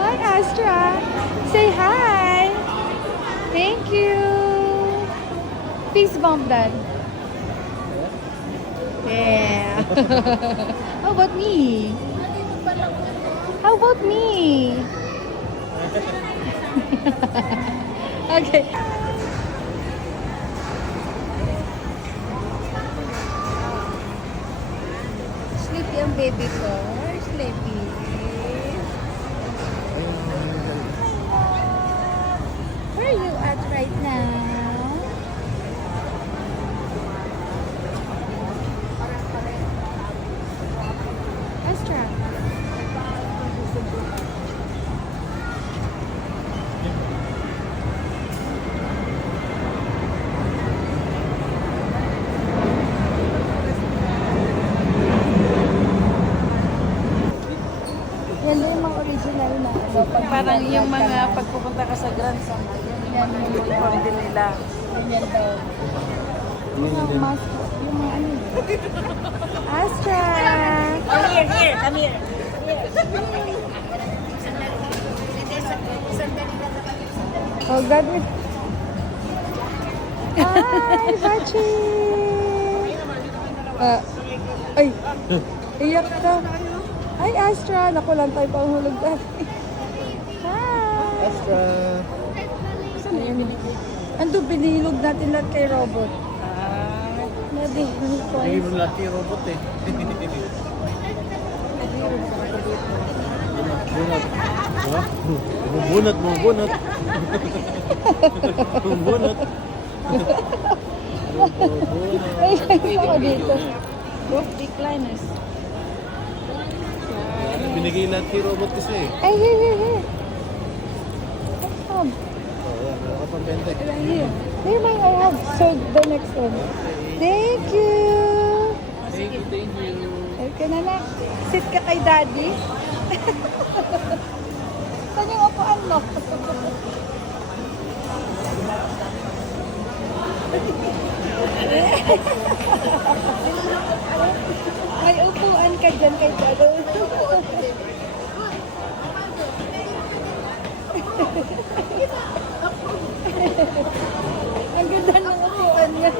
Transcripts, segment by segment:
Hi, Astra. Say hi. Thank you. Peace bump, Dad. Yeah. How about me? How about me? Okay. Sleepy ang baby ko. Sleepy. Where are you at right now? Astra. Yan yung mga original na. So, pag parang yung mga pagpupunta ka sa Grand Sam, yan yung uniform din nila. Ganyan daw. Yung mga mas, yung mga ano. Astra! Come here, come here. Oh, God. Hi, Bachi! Ay, iyak ka. Hi, Astra. Naku lang tayo panghulog dati. Hi! Astra. Saan na yun? Ando, binilog natin lahat kay robot. Nadi, Hindi mo laki yung robot eh. Bunot. Diba? Bubunot, bubunot. Bubunot. Ay, ako dito. Roof recliners. Binigay lahat kay robot kasi eh. Ay, here. Come. Oo, nakapambenta. Right here. Here, may I have. So, the next one. Thank you. Thank you, thank you. Okay na na. Sit ka kay daddy. Saan yung upuan mo? May upuan ka dyan kay daddy. Ang ganda ng upuan niya.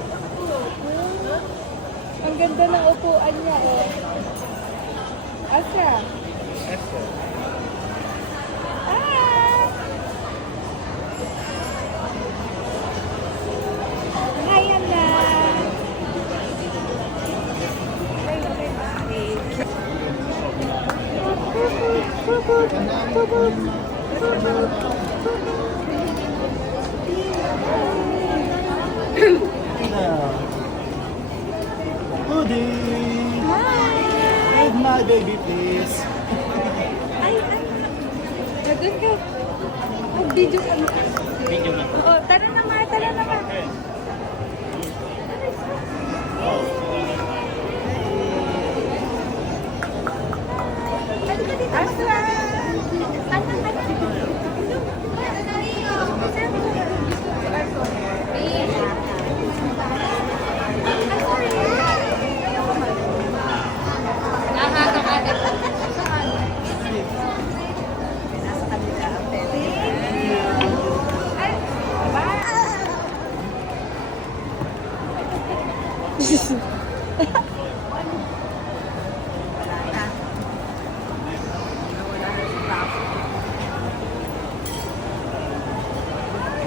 Ang ganda ng upuan niya, oh. Astra. Ah! Hi, Anna. Goody! Hi! With my baby, please. Ay, ay. Nandun ka. Mag-video ka. Video na. Oo, tara na, Ma. Tara na, Ma. Astra!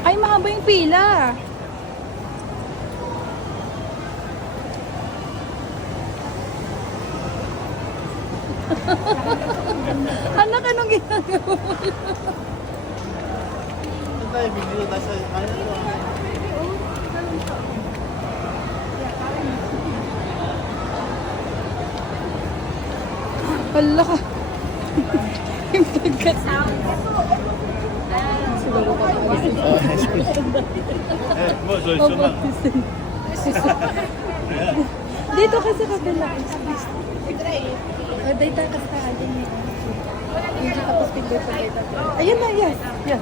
Ay, mahaba yung pila. Anak, anong ginagawa mo? Saan tayo? Video tayo sa ano? Hala ka. Yung pagka-sound. Siguro ka mabatising. Dito ka sa kabila. Data ka sa atin. Hindi tapos pindot sa data. Ayun na, yan. Yan.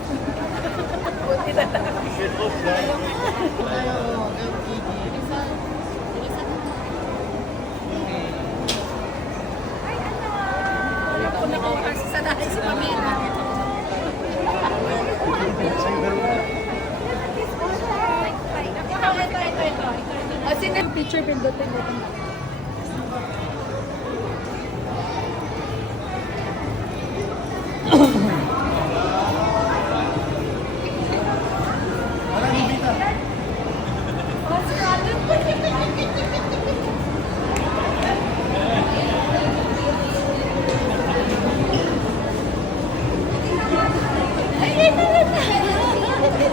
picture, pindutin natin. Parang ibita.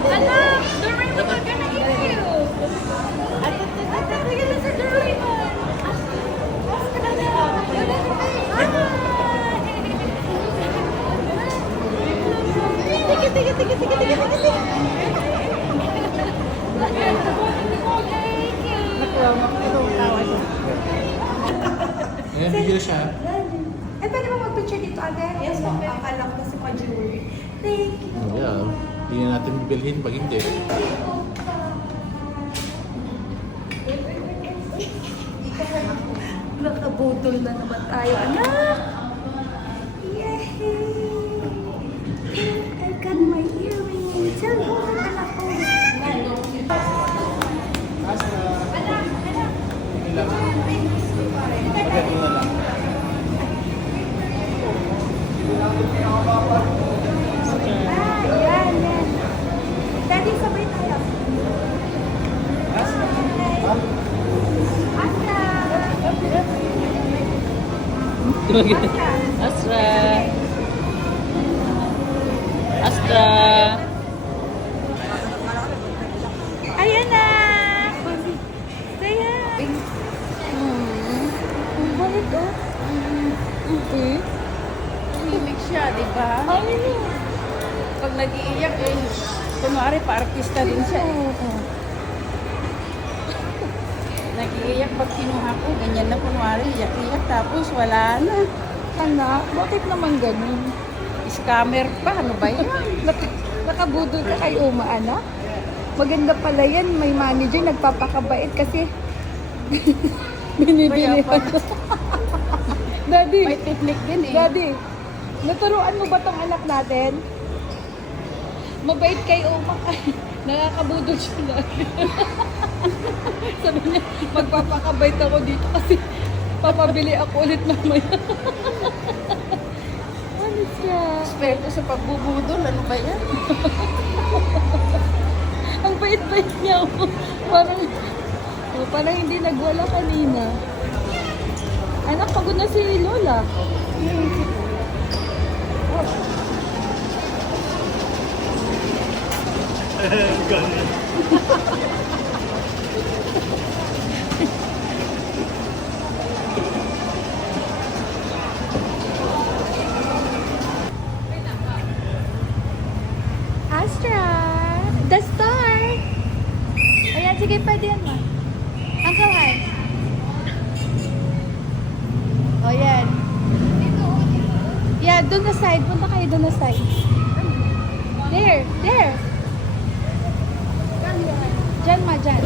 Anak, Doraemon, we're gonna eat you. Anak, bigyan na si Doraemon. Ayan, video siya. Eh, pwede ba mag-picture dito agad? Yes, akala ko kasi pa-jewelry. Thank you. Yeah. Hindi na natin bibilhin pag hindi. Nakabudol na naman tayo, anak! Yay! I got my earrings! Saan mo ang anak ko? Pagkat mo na lang. Ah, yan, yan. Daddy, sabay tayo. Astra. Astra. Ayan na! Say hi! Ang balit, oh. Okay. Himig siya, di ba? Ay, Pag nag-iiyak eh, kunwari pa-artista din siya eh. Nag-iiyak pag kinuha ko, ganyan na kunwari, iyak-iyak tapos wala na. anak, bakit naman ganun? Scammer pa, ano ba yan? Nakabudol ka kay Uma, anak? Maganda pala yan. May manager, nagpapakabait kasi binibili Kaya pa. ko. Daddy, May technique din eh. Daddy, naturuan mo ba tong anak natin? Mabait kay Uma. Nakakabudol siya lagi. Sabi niya, magpapakabait ako dito kasi papabili ako ulit mamaya. Ano siya? Eksperto sa pagbubudol, ano ba yan? Ang bait-bait niya. Parang hindi nagwala kanina. Anak, pagod na si Lola. Astra! The star! Ayan, sige, pwede yan, ma. Uncle, hi. O, yan. Yeah, doon na side. Punta kayo doon na side. There, there. Diyan, ma, dyan.